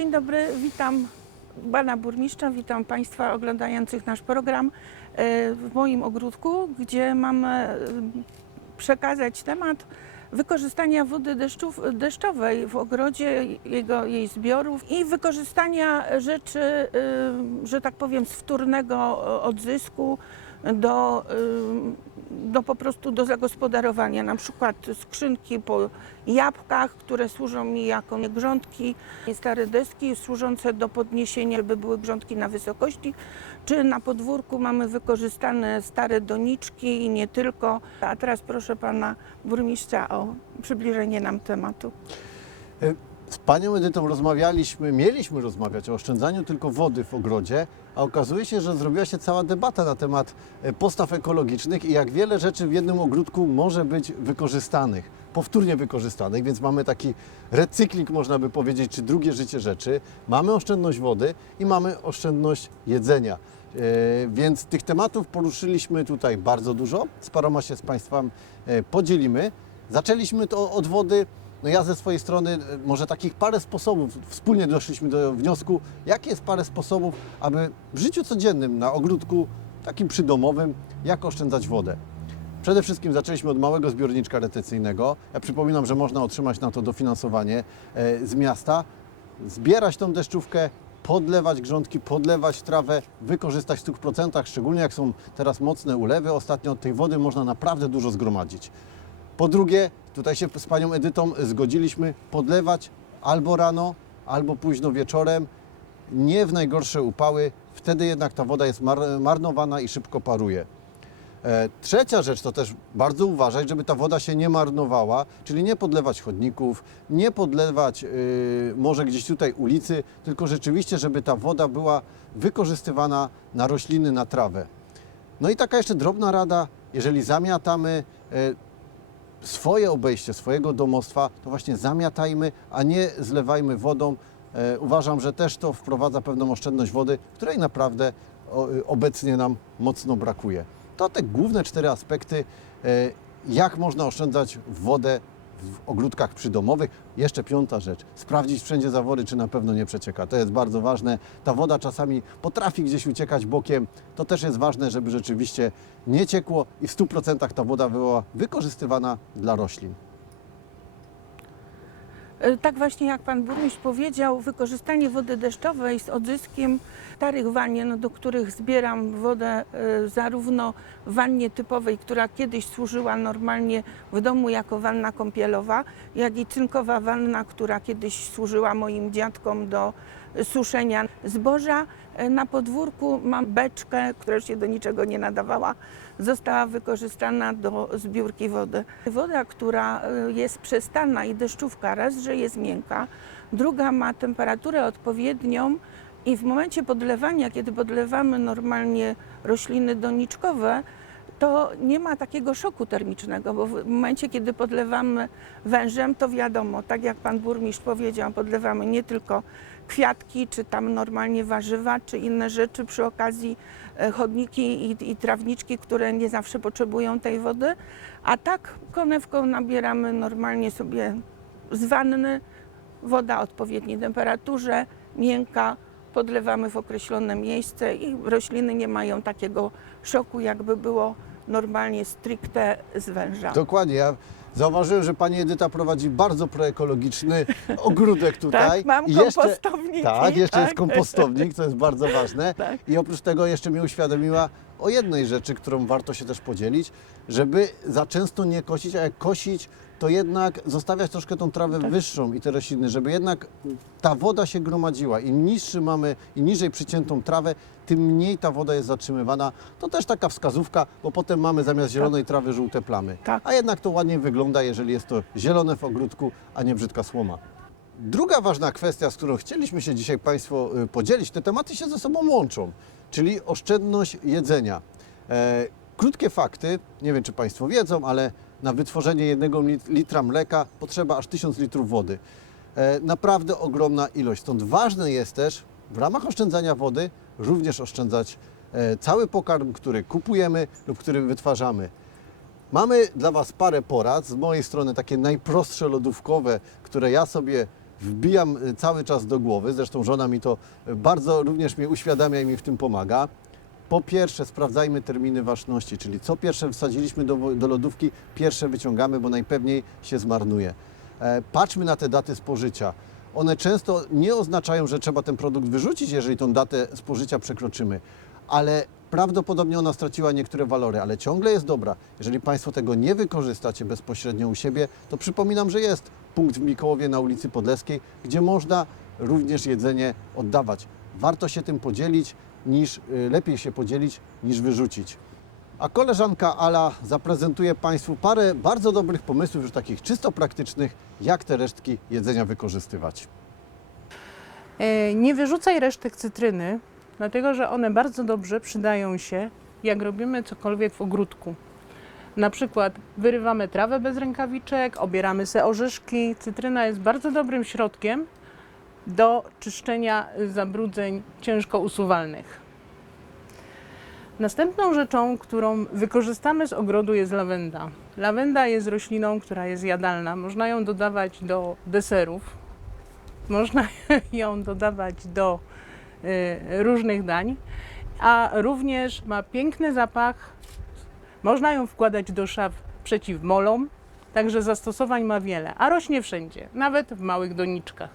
Dzień dobry, witam pana burmistrza, witam państwa oglądających nasz program e, w moim ogródku, gdzie mam e, przekazać temat wykorzystania wody deszczów, deszczowej w ogrodzie, jego, jej zbiorów i wykorzystania rzeczy, e, że tak powiem, z wtórnego odzysku do, do po prostu do zagospodarowania, na przykład skrzynki po jabłkach, które służą mi jako grządki, stare deski służące do podniesienia, żeby były grządki na wysokości, czy na podwórku mamy wykorzystane stare doniczki i nie tylko. A teraz proszę pana burmistrza o przybliżenie nam tematu. Z panią Edytą rozmawialiśmy, mieliśmy rozmawiać o oszczędzaniu tylko wody w ogrodzie, a okazuje się, że zrobiła się cała debata na temat e, postaw ekologicznych i jak wiele rzeczy w jednym ogródku może być wykorzystanych, powtórnie wykorzystanych, więc mamy taki recykling, można by powiedzieć, czy drugie życie rzeczy. Mamy oszczędność wody i mamy oszczędność jedzenia. E, Więc tych tematów poruszyliśmy tutaj bardzo dużo. Z paroma się z Państwem e, podzielimy. Zaczęliśmy to od wody. No ja ze swojej strony e, może takich parę sposobów, wspólnie doszliśmy do wniosku, jakie jest parę sposobów, aby w życiu codziennym na ogródku, takim przydomowym, jak oszczędzać wodę. Przede wszystkim zaczęliśmy od małego zbiorniczka retencyjnego. Ja przypominam, że można otrzymać na to dofinansowanie e, z miasta, zbierać tą deszczówkę, podlewać grządki, podlewać trawę, wykorzystać w 100%, szczególnie jak są teraz mocne ulewy. Ostatnio tej wody można naprawdę dużo zgromadzić. Po drugie, tutaj się z panią Edytą zgodziliśmy podlewać albo rano, albo późno wieczorem, nie w najgorsze upały, wtedy jednak ta woda jest mar- marnowana i szybko paruje. E, Trzecia rzecz to też bardzo uważać, żeby ta woda się nie marnowała, czyli nie podlewać chodników, nie podlewać y, może gdzieś tutaj ulicy, tylko rzeczywiście, żeby ta woda była wykorzystywana na rośliny, na trawę. No i taka jeszcze drobna rada, jeżeli zamiatamy e, swoje obejście, swojego domostwa, to właśnie zamiatajmy, a nie zlewajmy wodą. E, Uważam, że też to wprowadza pewną oszczędność wody, której naprawdę obecnie nam mocno brakuje. To te główne cztery aspekty, e, jak można oszczędzać wodę w ogródkach przydomowych. Jeszcze piąta rzecz, sprawdzić wszędzie zawory, czy na pewno nie przecieka. To jest bardzo ważne. Ta woda czasami potrafi gdzieś uciekać bokiem. To też jest ważne, żeby rzeczywiście nie ciekło i w 100% ta woda była wykorzystywana dla roślin. E, Tak właśnie jak pan burmistrz powiedział, wykorzystanie wody deszczowej z odzyskiem starych wanien, do których zbieram wodę e, zarówno w wannie typowej, która kiedyś służyła normalnie w domu jako wanna kąpielowa, jak i cynkowa wanna, która kiedyś służyła moim dziadkom do suszenia zboża. E, Na podwórku mam beczkę, która już się do niczego nie nadawała, została wykorzystana do zbiórki wody. Woda, która y, jest przestanna i deszczówka, raz, że jest miękka, druga ma temperaturę odpowiednią i w momencie podlewania, kiedy podlewamy normalnie rośliny doniczkowe, to nie ma takiego szoku termicznego, bo w momencie, kiedy podlewamy wężem, to wiadomo, tak jak pan burmistrz powiedział, podlewamy nie tylko kwiatki, czy tam normalnie warzywa, czy inne rzeczy przy okazji e, chodniki i, i trawniczki, które nie zawsze potrzebują tej wody, a tak konewką nabieramy normalnie sobie z wanny, woda odpowiedniej temperaturze, miękka, podlewamy w określone miejsce i rośliny nie mają takiego szoku, jakby było normalnie stricte z węża. Dokładnie. Ja zauważyłem, że pani Edyta prowadzi bardzo proekologiczny ogródek tutaj. Tak, mam I jeszcze- kompostowniki. Tak, jeszcze jest tak. kompostownik, co jest bardzo ważne. Tak. I oprócz tego jeszcze mi uświadomiła o jednej rzeczy, którą warto się też podzielić, żeby za często nie kosić, a jak kosić, to jednak zostawiać troszkę tą trawę Tak. wyższą i te rośliny, żeby jednak ta woda się gromadziła. Im niższy mamy i niżej przyciętą trawę, tym mniej ta woda jest zatrzymywana. To też taka wskazówka, bo potem mamy zamiast zielonej trawy żółte plamy. Tak. A jednak to ładnie wygląda, jeżeli jest to zielone w ogródku, a nie brzydka słoma. Druga ważna kwestia, z którą chcieliśmy się dzisiaj Państwo y, podzielić, te tematy się ze sobą łączą, czyli oszczędność jedzenia. E, krótkie fakty, nie wiem czy Państwo wiedzą, ale na wytworzenie jednego lit- litra mleka potrzeba aż 1000 litrów wody. E, naprawdę ogromna ilość. Stąd ważne jest też w ramach oszczędzania wody również oszczędzać e, cały pokarm, który kupujemy lub który wytwarzamy. Mamy dla Was parę porad. Z mojej strony takie najprostsze lodówkowe, które ja sobie wbijam y, cały czas do głowy, zresztą żona mi to bardzo również mnie uświadamia i mi w tym pomaga. Po pierwsze, sprawdzajmy terminy ważności, czyli co pierwsze wsadziliśmy do, do lodówki, pierwsze wyciągamy, bo najpewniej się zmarnuje. E, Patrzmy na te daty spożycia. One często nie oznaczają, że trzeba ten produkt wyrzucić, jeżeli tą datę spożycia przekroczymy, ale prawdopodobnie ona straciła niektóre walory, ale ciągle jest dobra. Jeżeli Państwo tego nie wykorzystacie bezpośrednio u siebie, to przypominam, że jest punkt w Mikołowie na ulicy Podleskiej, gdzie można również jedzenie oddawać. Warto się tym podzielić, niż y, lepiej się podzielić niż wyrzucić. A koleżanka Ala zaprezentuje Państwu parę bardzo dobrych pomysłów, już takich czysto praktycznych, jak te resztki jedzenia wykorzystywać. E, Nie wyrzucaj resztek cytryny, dlatego że one bardzo dobrze przydają się, jak robimy cokolwiek w ogródku. Na przykład wyrywamy trawę bez rękawiczek, obieramy se orzeszki. Cytryna jest bardzo dobrym środkiem do czyszczenia zabrudzeń ciężko usuwalnych. Następną rzeczą, którą wykorzystamy z ogrodu jest lawenda. Lawenda jest rośliną, która jest jadalna. Można ją dodawać do deserów, można ją dodawać do y, różnych dań, a również ma piękny zapach. Można ją wkładać do szaf przeciw molom, także zastosowań ma wiele, a rośnie wszędzie, nawet w małych doniczkach.